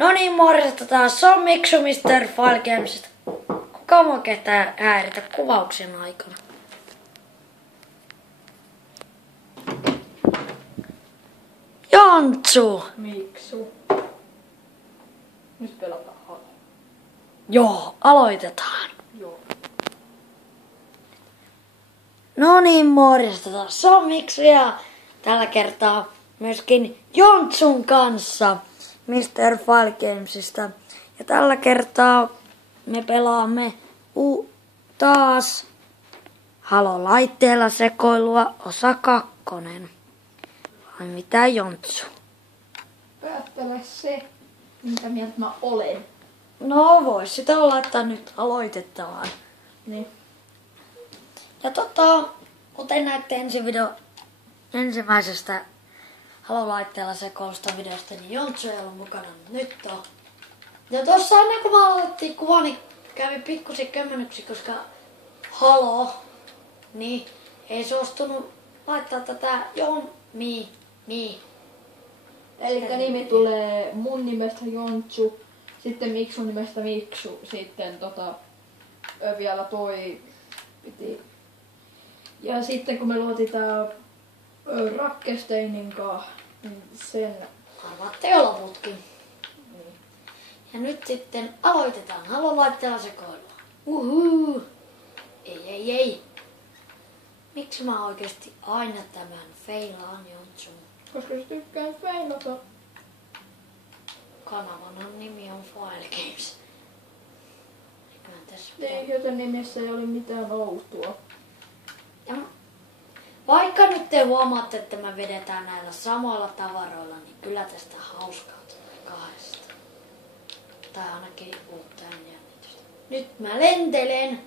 No niin, morjesta taas. Se on Miksu Mr. File Gamesista. Kuka mua ketään häiritä kuvauksen aikana? Jontsu! Miksu. Nyt pelataan Halo. Joo, aloitetaan. Joo. No niin, morjesta taas. Se on Miksu ja tällä kertaa myöskin Jontsun kanssa Mr. File Gamesista. Ja tällä kertaa me pelaamme taas Halo-laitteella sekoilua osa 2. Vai mitä, Jontsu? Päättele se, mitä mieltä mä olen. No, vois sitä olla, että nyt aloitetaan. Niin. Ja kuten näette ensimmäisestä Halo-laitteella sekoilusta videosta, niin Jontsu ei ollut mukana, mutta nyt on. Ja tossa ennen kuin mä aloitettiin kuva, niin kävi pikkusen kömmönyksi, koska Halo, niin ei suostunut laittaa tätä mi. Elikkä nimi tulee mun nimestä Jontsu, sitten Miksun nimestä Miksu, sitten vielä toi piti. Ja sitten kun me luotiin tää Rakkesteinin kanssa, niin sen. Arvaatte jo loputkin. Niin. Ja nyt sitten aloitetaan Halo-laitteella sekoilua. Uhuu. Ei. Miksi mä oikeesti aina tämän feilaan, Jontsun? Koska sä tykkään feilata. Kanavan nimi on File Games. Eiköhän tässä Ei, joten nimessä ei ole mitään outoa. ja vaikka nyt te huomaatte, että me vedetään näillä samoilla tavaroilla, niin kyllä tästä hauskaa tulee kahdesta. Tai ainakin uutta jännitystä. Nyt mä lentelen.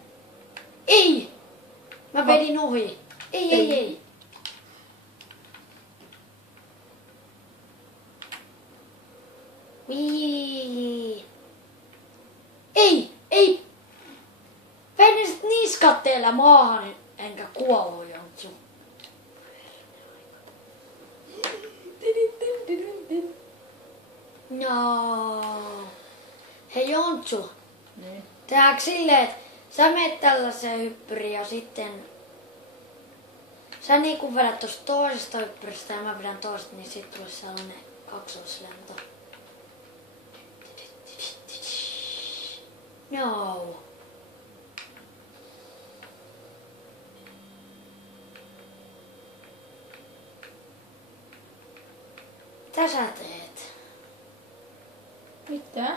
Ei! Mä vedin ohi. Ei. Vii. Ei! Vedin sit niskat teillä maahan, enkä kuollu, Jontsu. No. Hei Jontsu, Niin. tehdäänkö silleen, että sä menet tällaiseen hyppyriin ja sitten sä niinku vedät tosta toisesta hyppyristä ja mä vedän toisesta, niin sit tulisi sellainen kaksoislento. No. Mitä sä teet? Mitä?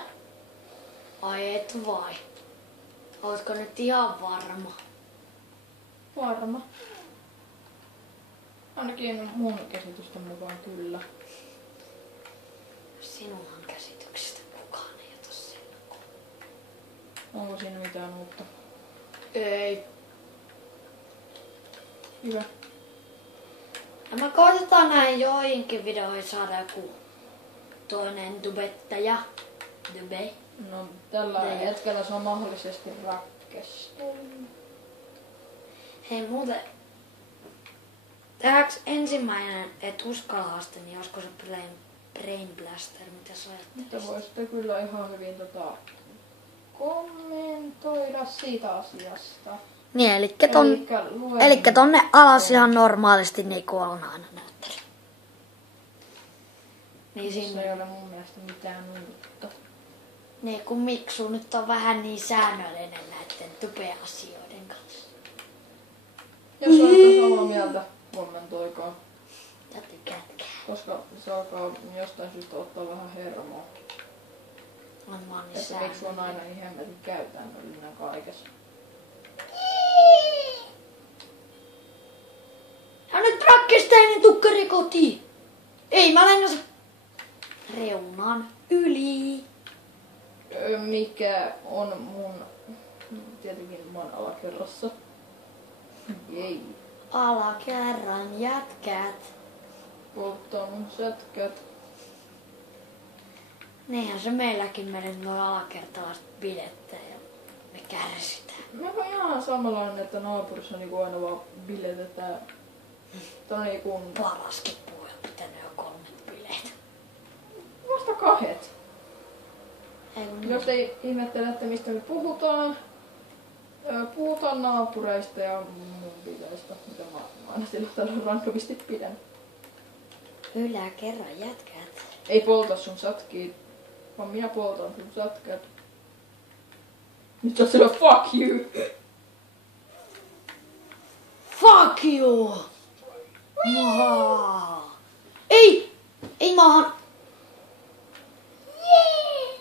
Ai et vai? Ootko nyt ihan varma? Varma. Ainakin mun käsitysten mukaan kyllä. Sinunhan käsityksestä kukaan ei ota sen. Onko siinä mitään uutta? Ei. Hyvä. Ja me koitetaan näihin joihinkin videoihin saada joku toinen dubettaja. Dube. No tällä Niin. hetkellä se on mahdollisesti Rakkestein. Hei muuten. Tehdäänkö ensimmäinen, et uskalla haaste, niin olisiko se Brain Blaster, mitä sä ajattelet? Mutta voisitte kyllä ihan hyvin kommentoida siitä asiasta. Niin, luen- elikkä tonne alas ihan normaalisti niin kuin on aina näyttely. Niin Siinä siinä ei ole mun mielestä mitään uutta. niin kun Miksu nyt on vähän niin säännöllinen näiden tube-asioiden kanssa. Jos olette samaa mieltä, kommentoikaa. Ja tykätkää. Koska se alkaa jostain syystä ottaa vähän hermoa. On mä oon niin Että Miksu on säännöllinen. aina niin hemmetin käytännöllinen kaikessa. Ja nyt Rakkesteinin tukkari kotiin. Ei, mä lennän reunan yli. Mikä on mun... Tietenkin mä oon alakerrassa. Jei. Alakerran jätkät. Polttaa mun sätkät. Niinhän se meilläkin menee noin alakertalaiset bidettä ja me kärsitään. Mä oon ihan samanlainen, että naapurissa niinku aina vaan biletetään. Tää on niinku... Paraskin puhuja pitänyt jo 3 bileitä. Vasta 2. Jos ei ihmettele, että mistä me puhutaan, puhutaan naapureista ja mun bileistä, mitä mä aina sillä tavalla randomisti pidän. Yläkerran jätkät. Ei polta sun sätkiä, vaan minä poltan sun sätkät. Nyt on sillä fuck you! Fuck you! Maha! Ei! Ei maahan! Yeah!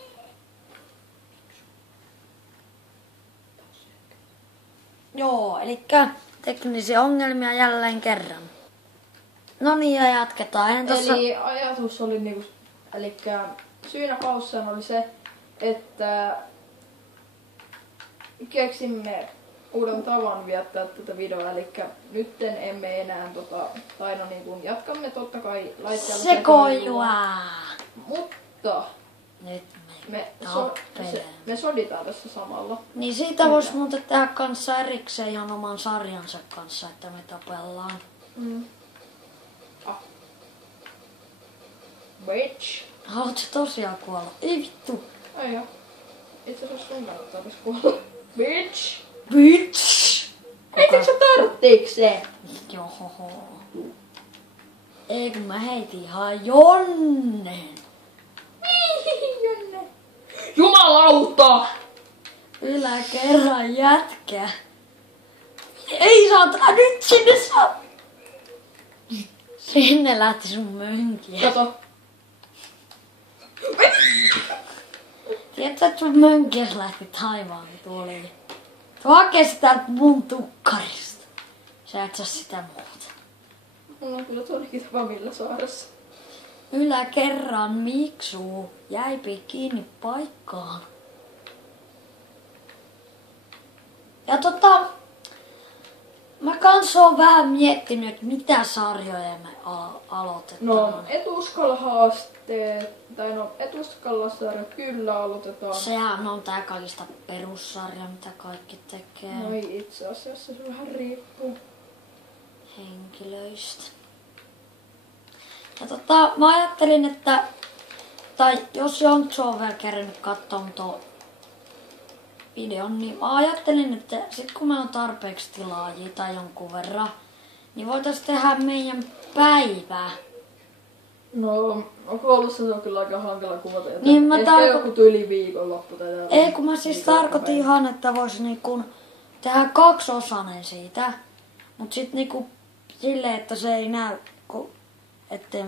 Joo, elikkä teknisiä ongelmia jälleen kerran. No niin, ja jatketaan. Eli ajatus oli niinku, elikkä syynä paussaan oli se, että keksimme uuden tavan viettää tätä videoa, eli nytten emme enää tai no niin kuin jatkamme totta kai laitteella sekoilua. Mutta Nyt me soditaan tässä samalla. Niin siitä voisi muuten tehdä kanssa erikseen ihan oman sarjansa kanssa, että me tapellaan. Bitch. Haluatko tosiaan kuolla? Ei vittu. Ei joo. Itse asiassa sun kannattaa tässä kuolla. Bitch. Bitch! Eikö sä tarvitseeko se? Johoho. Eikö mä heitin ihan Jonnen? Jonne. Jumalauta! Yläkerran jätkä. Ei saatana nyt sinne saa. Sinne lähti sun mönkiä. Kato. Tiedätkö, että sun mönkiäs lähti taivaan tuoliin? Hakee sitä mun tukkarista. Sä et saa sitä muuta. Mulla on kyllä tuonnekin tapa millä saaressa. Yläkerran Miksu jäi kiinni paikkaan. Ja mä kans oon vähän miettinyt, että mitä sarjoja me aloitetaan. No, etuskalla-haasteet, tai no, etuskallasarja kyllä aloitetaan. Sehän on tää kaikista perussarja, mitä kaikki tekee. No itse asiassa se vähän riippuu. Henkilöistä. Ja mä ajattelin, että tai jos Jontsu on vielä kerännyt katsomaan tuon videon, niin mä ajattelin, että sit kun meillä on tarpeeksi tilaajia tai jonkun verran, niin voitais tehdä meidän päivää. No, koulussa se on kyllä aika hankala kuvata. Niin mä ehkä joku tyyli viikonloppu tai jotain. Ei, kun mä siis tarkoitin ihan, että vois niinku tehdä 2-osainen siitä. Mut sit niinku silleen, että se ei näy, että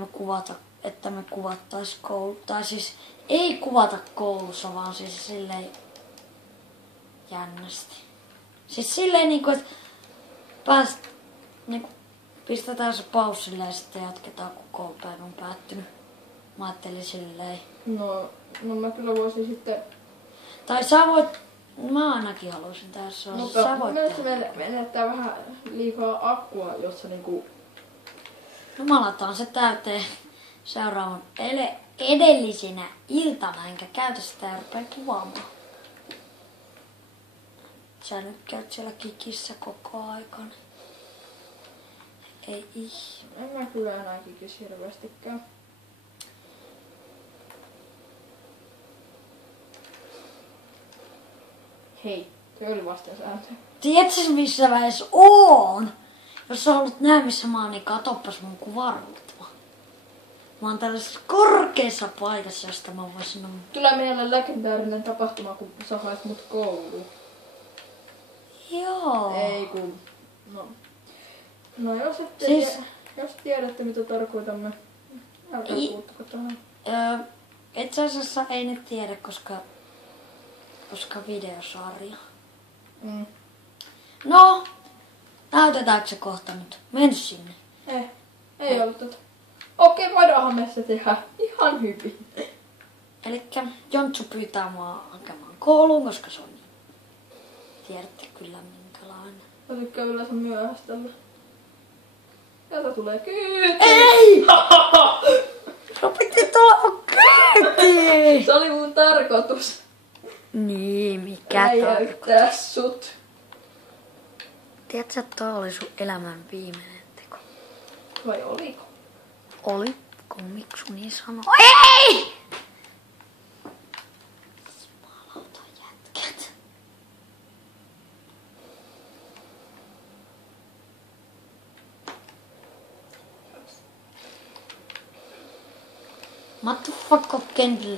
me kuvattais koulussa. Tai siis ei kuvata koulussa, vaan siis silleen jännästi. Siis silleen niinku, että niinku pistetään se paussille ja sitten jatketaan, kun koulupäivä on päättynyt. Mä ajattelin silleen. No mä kyllä voisin sitten. Tai sä voit, mä ainakin haluaisin tehdä se. Mutta sä voit mielestäni menettää vähän liikaa akkua, jos se niinku. No mä lataan se täyteen seuraavan edellisenä iltana, enkä käytä sitä ja rupea kuvaamaan. Sä nyt käyt siellä kikissä koko aikana. Ei ihme. En mä kyllä enää kikis hirveästikään. Hei, se oli vastensääntö. Tiedätkö missä väessä oon? Jos sä haluat nähdä missä mä oon, niin katoppas mun kuvaruutua. Mä oon tällaisessa korkeassa paikassa, josta mä voisin sanoa. Tulee mieleen legendaarinen tapahtuma, kun sä hait mut kouluun. Joo. Ei kun. No jos ette Siis jos tiedätte mitä tarkoitamme, älkää puuttuko tähän. Itse asiassa ei nyt tiedä, koska videosarja. No, näytetäänkö se kohta nyt? Men sinne. Ei ollut tätä. Okei, voidaanhan me se tehdä ihan hyvin. Elikkä Jontsu pyytää mua hakemaan kouluun, koska se on niin. Tiedätte kyllä minkälainen. Mä tykkään yleensä myöhästellä. Sieltä tulee kyyti. Ei! No piti tulla kyyti! Se oli mun tarkoitus. Niin, mikä Räjäyttää sut. Tiedätkö, että toi oli sun elämän viimeinen teko? Vai oliko? Oli, kun Miksu niin sanoi. Ei! Motherfucker Kendall.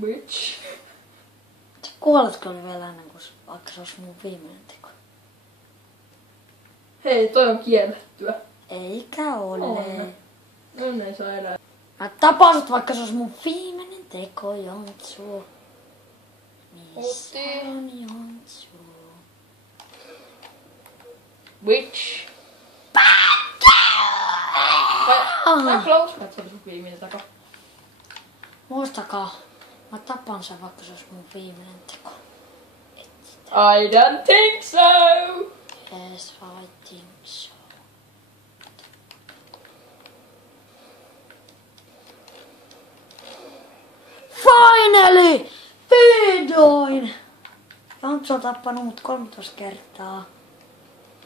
Bitch. Sä kuoletko oli vielä ennen kuin vaikka se olisi mun viimeinen teko? Hei, toi on kiellettyä. Eikä ole. On ei saa enää. Mä tapan sut vaikka se olisi mun viimeinen teko, Jontsu. Missä on Jontsu? Witch. Mä close. Se oli sun viimeinen taka. Muistakaa, mä tapan sen vaikka se olisi mun viimeinen teko. I don't think so. Yes, I think so. Finally! Vihdoin! Jontsu on tappanut mut 13 kertaa.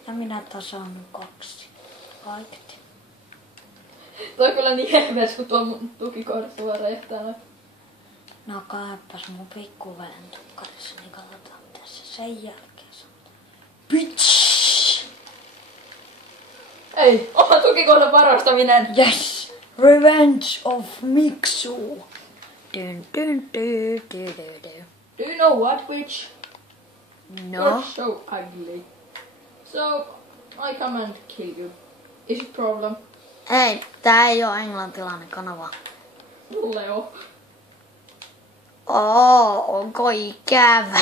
Ja minä tasan 2. Kaikki. Toi on kyllä niin hemmeäs, kun tuo mun tukikohdassa vaan räjähtää. No kaipas mun pikkuvelen tukkarissa, niin katsotaan tässä sen jälkeen sanotaan. Bitch! Ei, oma tukikohdan varastaminen. Yes! Revenge of Miksu! Dun dun dun dun dun dun. Do you know what, witch? No. You're so ugly. So, I come and kill you. Is it problem? Ei, tää ei oo englantilainen kanava. Mulle on. Onko ikävä?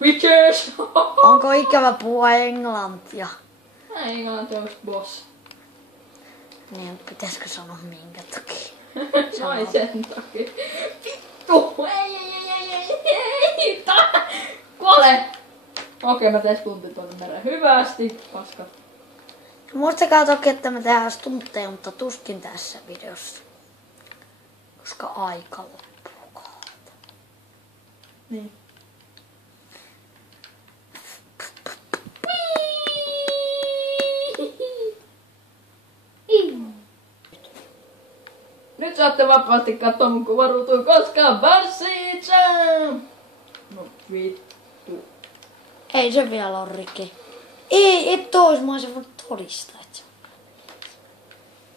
Witches! Onko ikävä puhua englantia? Mä englanti on boss. Niin, pitäisikö sanoa minkä takia? Vai sen takia. Vittu! Ei! Kuole! Okei, mä teen stuntin tuonne mereen hyvästi. Paskat. Muistakaa toki, että me tehdään stuntteja, mutta tuskin tässä videossa. Koska aika loppuu kohta. Niin. Nyt saatte vapaasti katsoa mun kuvaruutuun, koska Barsitsan! No vittu. Ei se vielä ole rikki. Ei, et ois, mä olisin voinut todistaa, että se on.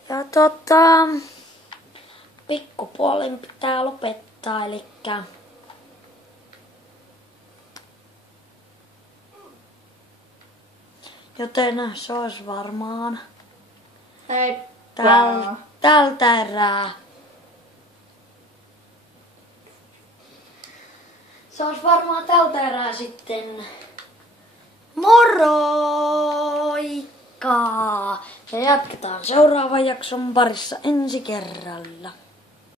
Ja pikkupuolin pitää lopettaa, elikkä joten se olisi varmaan Hei. tältä erää. Se olisi varmaan tältä erää sitten. Moroikka! Ja jatketaan seuraavan jakson parissa ensi kerralla.